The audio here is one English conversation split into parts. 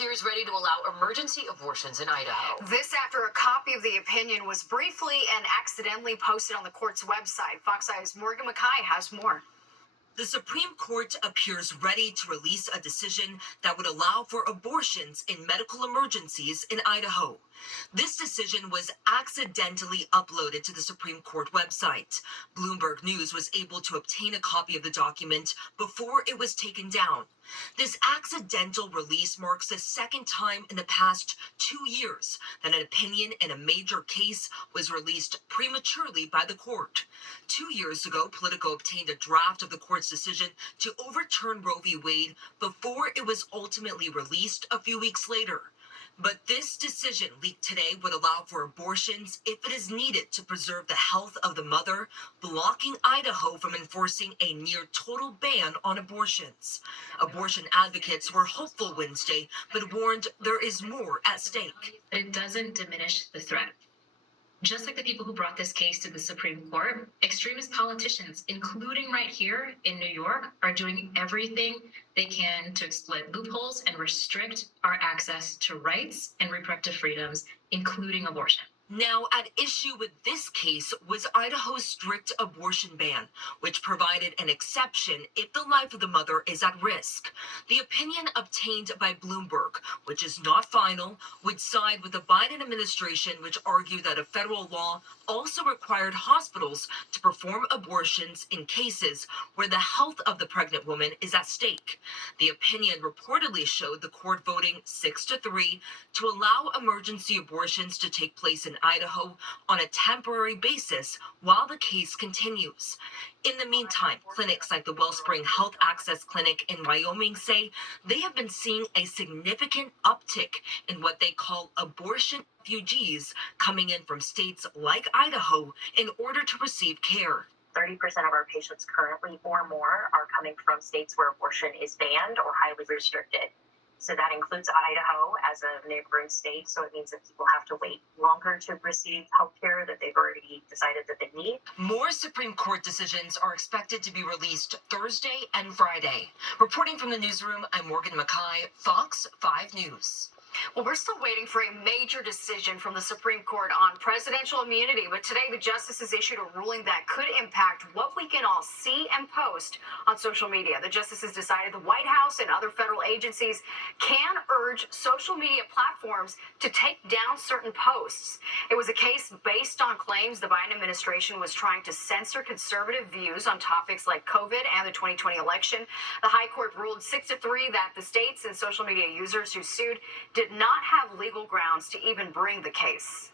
appears ready to allow emergency abortions in Idaho. This after a copy of the opinion was briefly and accidentally posted on the court's website. Fox Eye's Morgan McKay has more. The Supreme Court appears ready to release a decision that would allow for abortions in medical emergencies in Idaho. This decision was accidentally uploaded to the Supreme Court website. Bloomberg News was able to obtain a copy of the document before it was taken down. This accidental release marks the second time in the past 2 years that an opinion in a major case was released prematurely by the court. 2 years ago, Politico obtained a draft of the court's decision to overturn Roe v. Wade before it was ultimately released a few weeks later. But this decision leaked today would allow for abortions if it is needed to preserve the health of the mother, blocking Idaho from enforcing a near total ban on abortions. Abortion advocates were hopeful Wednesday, but warned there is more at stake. It doesn't diminish the threat. Just like the people who brought this case to the Supreme Court, extremist politicians, including right here in New York, are doing everything they can to exploit loopholes and restrict our access to rights and reproductive freedoms, including abortion. Now, at issue with this case was Idaho's strict abortion ban, which provided an exception if the life of the mother is at risk. The opinion obtained by Bloomberg, which is not final, would side with the Biden administration, which argued that a federal law also required hospitals to perform abortions in cases where the health of the pregnant woman is at stake. The opinion reportedly showed the court voting 6-3 to allow emergency abortions to take place in Idaho on a temporary basis while the case continues. In the meantime, clinics like the Wellspring Health Access Clinic in Wyoming say they have been seeing a significant uptick in what they call abortion refugees coming in from states like Idaho in order to receive care. 30% of our patients currently or more are coming from states where abortion is banned or highly restricted. So that includes Idaho as a neighboring state. So it means that people have to wait longer to receive health care that they've already decided that they need. More Supreme Court decisions are expected to be released Thursday and Friday. Reporting from the newsroom, I'm Morgan McKay, Fox 5 News. Well, we're still waiting for a major decision from the Supreme Court on presidential immunity, but today the justices issued a ruling that could impact what we can all see and post on social media. The justices decided the White House and other federal agencies can urge social media platforms to take down certain posts. It was a case based on claims the Biden administration was trying to censor conservative views on topics like COVID and the 2020 election. The High Court ruled 6-3 that the states and social media users who sued did not have legal grounds to even bring the case.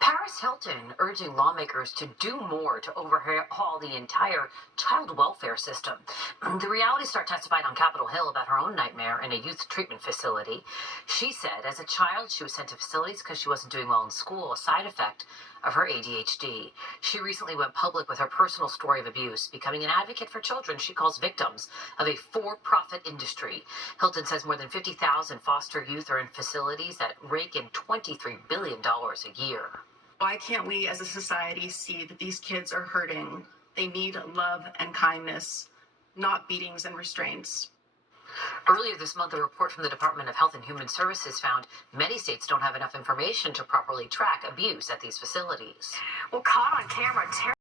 Paris Hilton urging lawmakers to do more to overhaul the entire child welfare system. The reality star testified on Capitol Hill about her own nightmare in a youth treatment facility. She said as a child she was sent to facilities because she wasn't doing well in school, a side effect of her ADHD. She recently went public with her personal story of abuse, becoming an advocate for children she calls victims of a for-profit industry. Hilton says more than 50,000 foster youth are in facilities that rake in $23 billion a year. Why can't we as a society see that these kids are hurting? They need love and kindness, not beatings and restraints. Earlier this month, a report from the Department of Health and Human Services found many states don't have enough information to properly track abuse at these facilities. Well, caught on camera,